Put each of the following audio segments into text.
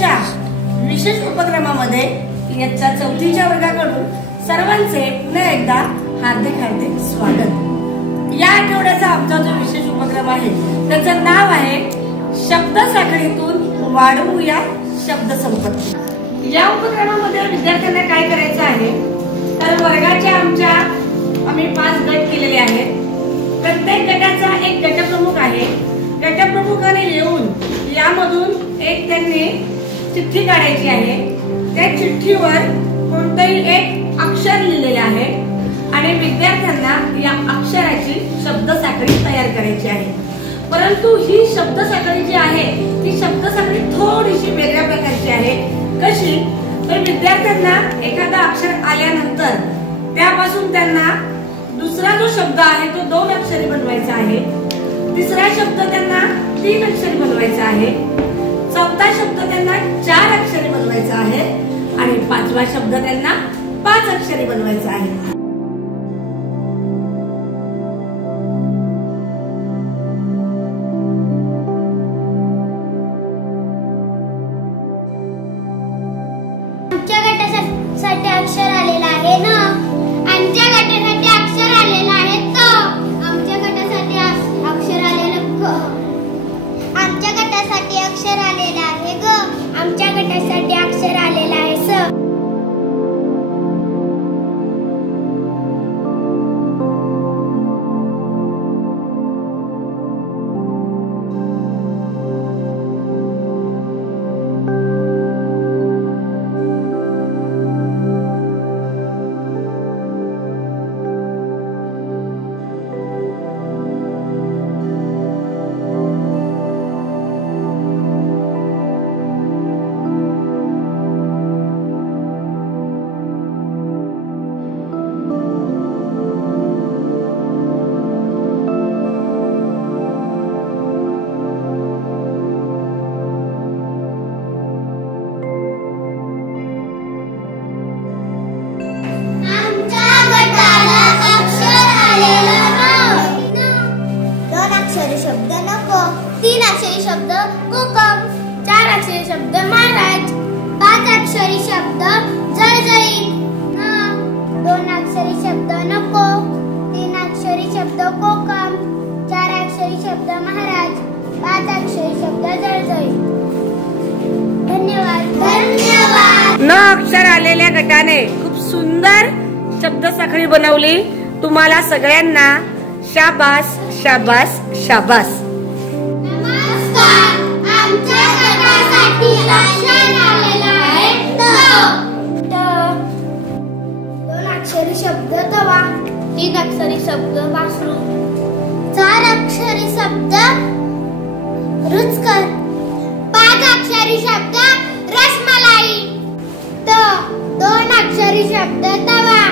आजच्या विशेष उपक्रमामध्ये इयत्ता 4थीच्या वर्गाकडून सर्वांचे पुन्हा एकदा हार्दिक हार्दिक स्वागत। या आठवड्याचा आमचा जो विशेष उपक्रम आहे त्याचं नाव आहे शब्द साखळीतून वाढवूया शब्द संपत्ती। या उपक्रमामध्ये विद्यार्थ्यांना काय करायचं आहे तर वर्गाच्या आम्ही 5 गट केलेले आहेत। प्रत्येक गटाचा एक गटप्रमुख आहे। गटप्रमुखाने येऊन यामधून एक त्यांनी चिठ्ठी काढायची आहे। त्या चिठ्ठीवर कोणतेही एक अक्षर लिहिलेले आहे आणि विद्यार्थ्यांना या अक्षराची शब्द साखळी तयार करायची आहे। परंतु ही शब्द साखळी जी आहे ती शब्द साखळी थोडीशी वेगळ्या प्रकारची आहे। कशी तर विद्यार्थ्यांना एखादा अक्षर आल्यानंतर त्यापासून त्यांना दुसरा जो शब्द आहे तो 2 अक्षरी बनवायचा आहे, तिसरा शब्द त्यांना 3 अक्षरी बनवायचा आहे, चौथा शब्द त्यांना 4 अक्षरी बनवायचा आहे आणि 5वा शब्द त्यांना 5 अक्षरी बनवायचा आहे। आमच्या गटासाठी अक्षर आलेला आहे न, आमच्या गटासाठी अक्षर आलेला आहे त, आमच्या गटासाठी अक्षर आलेलं ग, आमच्या गटासाठी अक्षर आलेला आहे ग, आमच्या गटासाठी अक्षर आलेला आहे स। शब्द नको, 3 अक्षरी शब्द कोकम, 4 अक्षरी शब्द महाराज, 5 अक्षरी शब्द जळजळीत, 2 अक्षरी शब्द नको, 3 अक्षरी शब्द कोकम, 4 अक्षरी शब्द महाराज, 5 अक्षरी शब्द जळजळीत। धन्यवाद धन्यवाद। 9 अक्षर आलेल्या गटाने खूप सुंदर शब्द साखळी बनवली। तुम्हाला सगळ्यांना शाबास शाबास शाबास। नमस्कार, आमच्या गटासाठी अक्षर आलेला आहे त, 2 अक्षरी शब्द तवा, 3 अक्षरी शब्द वासरू, 4 अक्षरी शब्द रुचकर, 5 अक्षरी शब्द रसमलाई, 2 अक्षरी शब्द तवा,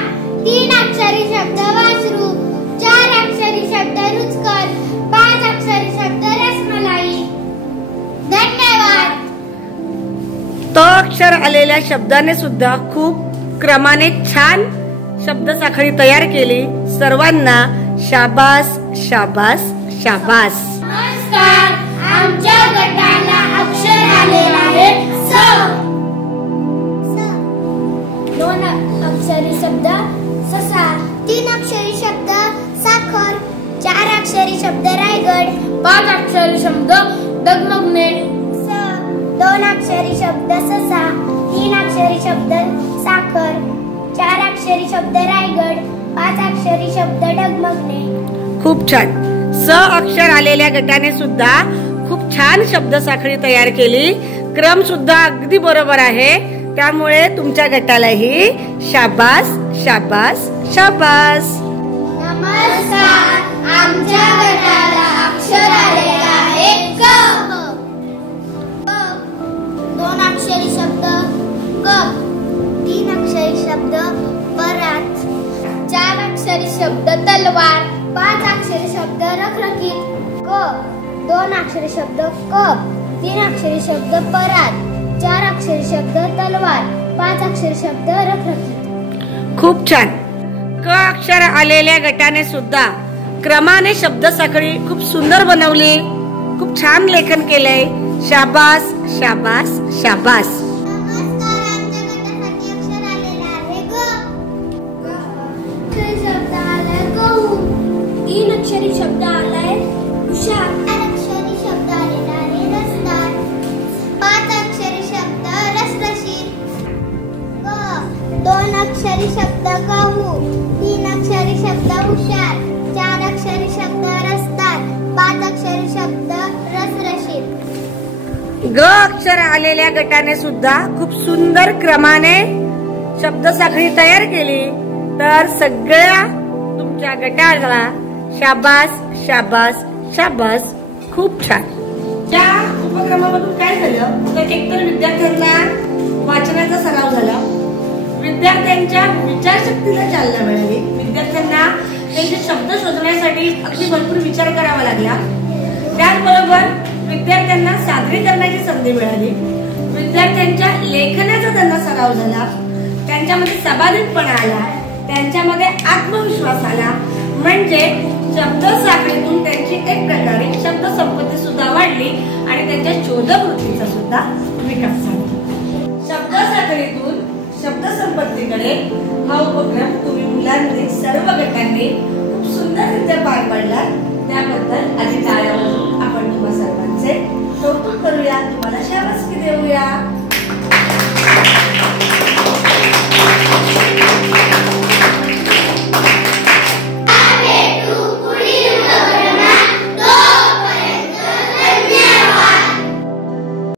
3 अक्षरी शब्द वासरू, 4 अक्षरी शब्द रुचकर, 5 अक्षरी शब्द रसमलाई। धन्यवाद। तो अक्षर आलेल्या शब्दाने सुद्धा खूप क्रमाने छान शब्द साखळी तयार केली। सर्वांना शाबास शाबास शाबास। नमस्कार, आमच्या गटाला अक्षर आलेला आहे स, 2 अक्षरी शब्द ससा, 3 अक्षरी शब्द साखर, 4 अक्षरी शब्द रायगड, 5 अक्षरी शब्द डगमगणे, 2 अक्षरी शब्द ससा, 3 अक्षरी शब्द साखर, 4 अक्षरी शब्द रायगड, 5 अक्षरी शब्द डगमगणे। खूप छान। स अक्षर आलेल्या गटाने सुद्धा खूप छान शब्द साखळी तयार केली। क्रम सुद्धा अगदी बरोबर आहे, त्यामुळे तुमच्या गटालाही शाबास शाबास शाबास। नमस्कार, आमच्या गटाला अक्षर आलेला आहे क, 2 अक्षरी शब्द कप, 3 अक्षरी शब्द परात, 4 अक्षरी शब्द तलवार, 5 अक्षरी शब्द रखरखीत, क, 2 अक्षरी शब्द कप, 3 अक्षरी शब्द परात, 4 अक्षरी शब्द तलवार, 5 अक्षरी शब्द रखरखीत। खूप छान। क अक्षर आलेल्या गटाने सुद्धा क्रमाने शब्द साखळी खूप सुंदर बनवली। खूप छान लेखन केलंय. शाबास शाबास शाबास. नमस्कार, आमच्या गटासाठी अक्षर आलेलं आहे ग. शब्द आलाय गहू. 3 अक्षरी शब्द आलाय हुशार. 4 अक्षरी शब्द आलेला आहे रसदार. 5 अक्षरी शब्द रसरशीत. ग. 2 अक्षरी शब्द गहू. 3 अक्षरी शब्द हुशार. 4 अक्षरी शब्द रसदार. 5 अक्षरी शब्द रसरशीत. ग अक्षर आलेल्या गटाने सुद्धा खूप सुंदर क्रमाने शब्दसाखळी तयार केली. तर सगळ्या तुमच्या गटाला शाबास शाबास शाबास. खूप छान. त्या उपक्रमामधून काय झालं तर एकतर विद्यार्थ्यांना वाचनाचा सराव झाला, विद्यार्थ्यांच्या विचारशक्तीला चालना मिळाली, विद्यार्थ्यांना त्यांचे शब्द शोधण्यासाठी अगदी भरपूर विचार करावा लागला. त्याचबरोबर विद्यार्थ्यांना सादरीकरणाची संधी मिळाली, विद्यार्थ्यांच्या लेखनाचा त्यांना सराव झाला, त्यांच्यामध्ये समाधानपणा आला, त्यांच्यामध्ये आत्मविश्वास आला. म्हणजे शब्दसाखळीतून त्यांची एक प्रकारे शब्दसंपत्ती सुद्धा वाढली आणि त्यांच्या शोधवृत्तीचा सुद्धा विकास झाला. शब्दसाखळीतून शब्दसंपत्तीकडे हा उपक्रम तुम्ही मुलांनी सर्व गटांनी खूप सुंदररित्या पार पाडला. त्याबद्दल आधी टाळ्या वाजवून आपण तुम्हा सर्वांचे कौतुक करूया, तुम्हाला शाबासकी देऊया.